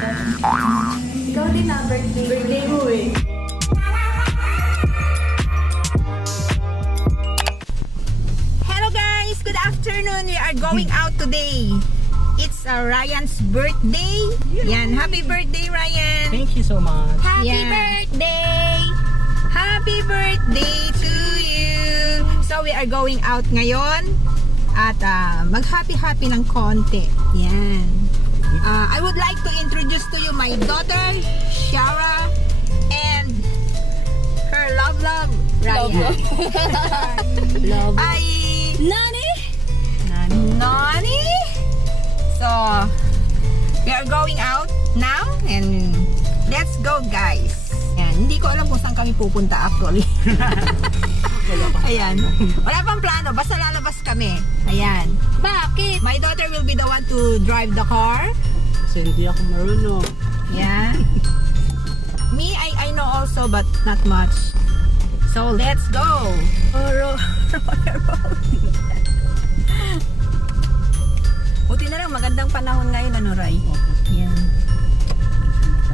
Ikaw din na, birthday mo eh. Hello guys! Good afternoon! We are going out today. It's Ryan's birthday. Yan, happy birthday Ryan! Thank you so much. Happy birthday! Happy birthday to you! So we are going out ngayon at mag-happy-happy ng konti. Yan. I would like to introduce to you my daughter, Shara, and her love, Ryan. Love. Ay, Nani? Nani? So, we are going out now and let's go guys. Ayan, hindi ko alam kung saan kami pupunta actually. Ayan. Wala pang plano, basta lalabas kami. Ayan. Bakit? My daughter will be the one to drive the car. Kasi hindi ako marunong. Yeah. Me, I know also but not much. So, let's go. Buti na lang, magandang panahon ngayon, ano, Ray? Yan.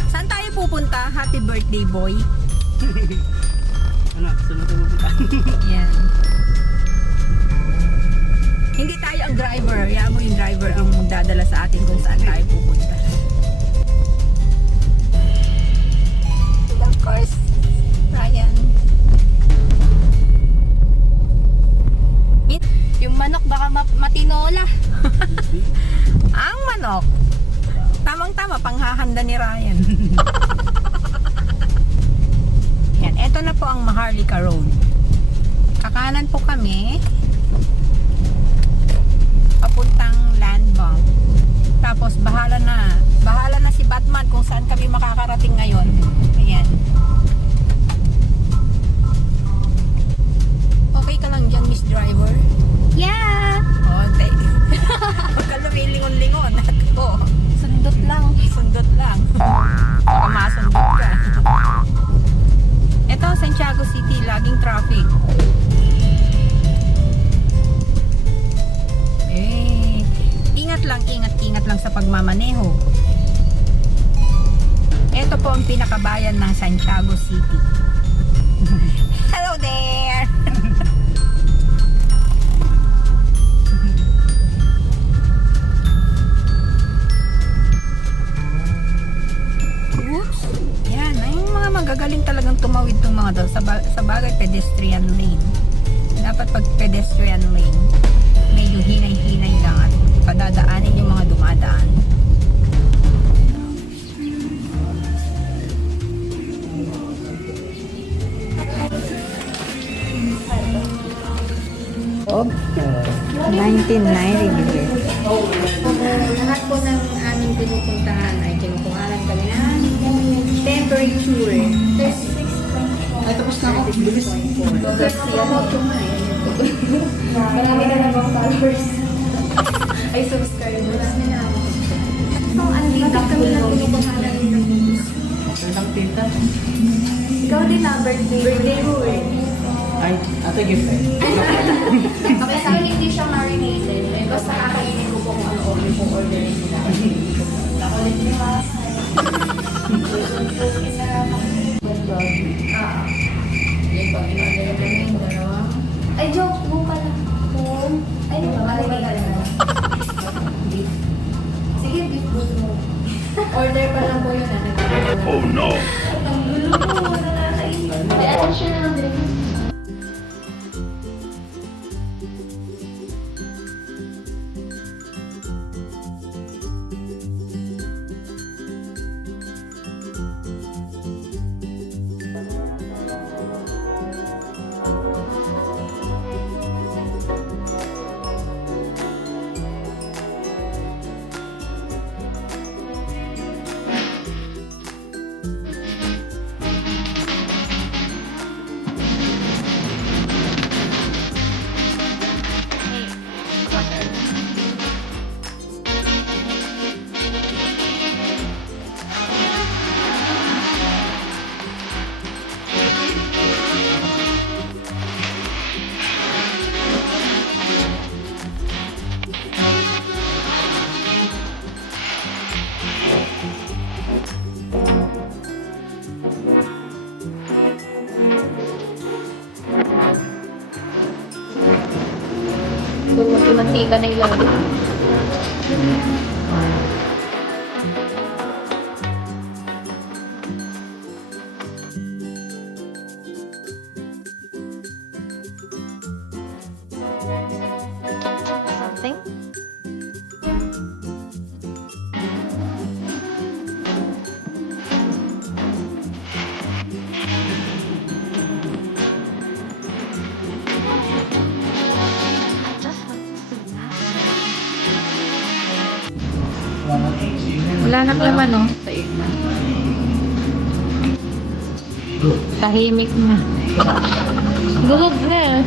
Saan tayo pupunta? Happy birthday, boy. Ano? Saan natin mapunta? Yan. Hindi tayo ang driver. Hayaan mo yung driver ang dadala sa atin kung saan tayo pupunta. And of course, Ryan. Yung manok baka matinola. Ang manok. Tamang-tama, panghahanda ni Ryan. Yan, eto na po ang Maharlika Road. Kakanan po kami. Papuntang Land Bank. Tapos bahala na si Batman kung saan kami makakarating ngayon. Ayan. Okay ka lang dyan, Miss Driver? Yeah! Okay. Huwag ka lumilingon-lingon. Ako. Sundot lang. Sundot lang. Baka masundot ka. Ito, Santiago City, laging traffic. Eh, ingat lang sa pagmamaneho. Ito po ang pinakabayan ng Santiago City. Hello there! Oops! Yan, ay yung mga magagaling talagang tumawid tong mga daw. Sa bagay, pedestrian lane. Dapat pag pedestrian lane, medyo hinay-hinay lang at padadaanin yung mga dumadaan. Oh, 1990 Lahat po ng aming pinupuntahan ay kinukuhanan kami ng temperature. 36.4. Ay, tapos na ako. Bilis. Marami ka na bang followers? Ay, subscribers. Ang andito kami ng pinukuhanan ng Saan tita? Ikaw din na, birthday mo eh. Ay, ate gift eh. Okay, sa akin hindi siya marinated. Eh, basta kakainin ko po kung ano yung orderin nila. Nakulit niyo ha. Yung pag in-order namin, dalawang Ay, joke mo pala. Ay, di ba? Marinated na. beef. Sige, beef good mo. Order pa lang po yun. Oh no! Ang gulo mo, nakakainin. May attention na lang din. mantika na ilalim. Something? Wala nang laman, no? Tahimik na. Gulog na.